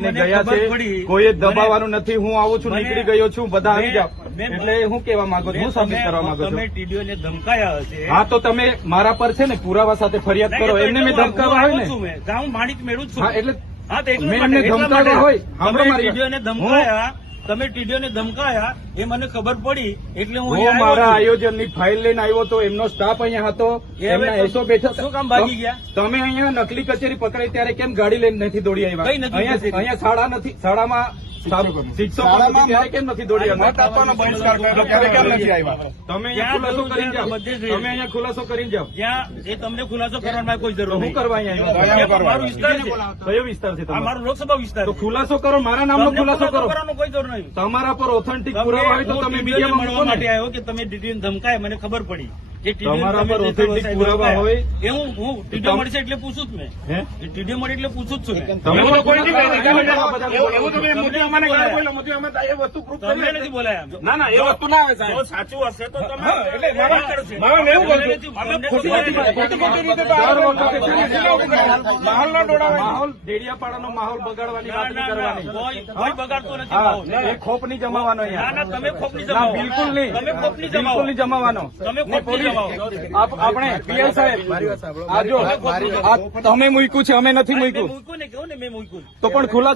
ગયા છે, કોઈ દબાવવાનું નથી. હું આવું છું, નીકળી ગયો છું, બધા આવી જાઓ. એટલે હું કેવા માંગુ છું, હું સાબિત કરવા માંગુ છું. તમે ટીડીઓને ધમકાયા હશે. હા, તો તમે મારા પર છે ને પુરાવા સાથે ફરિયાદ કરો. એમને મેં ધમકાવા હોય ને, હું માણિક મેળવું છું. હા, એટલે હા, તો મેં એમને ધમકાવ્યા હોય. તમે ટીડીઓને ધમકાયા, તમે ટીડીઓને ધમકાયા એ મને ખબર પડી, એટલે હું મારા આયોજનની ફાઇલ લઈને આવ્યો તો એમનો સ્ટાફ અહીંયા હતો, એમના એસો બેઠા. શું કામ ભાગી ગયા? તમે અહીંયા નકલી કચેરી પકડાઈ ત્યારે કેમ ગાડી લઈને નથી દોડી આવ્યા? અહીંયા શાળા નથી, શાળામાં શિક્ષકો ત્યારે કેમ નથી દોડી આવ્યા? કેમ નથી આવ્યા? તમે અહીંયા ખુલાસો કરીને જાઓ. તમે અહીંયા ખુલાસો કરીને જાઓ. જ્યાં એ તમને ખુલાસો કરવાની કોઈ જરૂર શું કરવા અહીંયા મારો વિસ્તાર છે. કયો વિસ્તાર છે તમારો? મારો લોકસભા વિસ્તાર. તો ખુલાસો કરો, મારા નામનો ખુલાસો કરો. કરવાનો કોઈ જરૂર નહીં. તમારા પર ઓથેન્ટિક પુરાવા હોય તો તમે મીડિયામાં મળવા માટે આવ્યો કે તમે ટીડીઓને ધમકાય, મને ખબર પડી. તમારા પર ઓથેન્ટિક પુરાવા હોય એ હું ટીડીઓ મળશે એટલે પૂછું જ મેં. ટીડીઓ મળે એટલે પૂછું જ છું. તમે તમે નથી બોલાયા. ના ના, એ વસ્તુ ના આવે સાહેબ. સાચું હશે તો તમે માહોલ ડેડિયાપાડાનો માહોલ બગાડવાની વાત નહીં કરવાની. કોઈ બગાડતો નથી. એ ખોપ નહીં જમાવાનો ના અહીંયા. ના, તમે ખોપ નહીં ના, જમાવો. બિલકુલ નહીં. તમે ખોપ નહીં બિલકુલ જમાવો. નહીં જમાવાનો. તમે ને ખોપ નહીં પોલીસ જમાવો. આપણે પીએલ સાહેબ આ જો આ તમે મૂક્યું છે, અમે નથી મેં મૂક્યું. મૂક્યું ને, કેવું ને મેં મૂક્યું. તો પણ ખુલાસો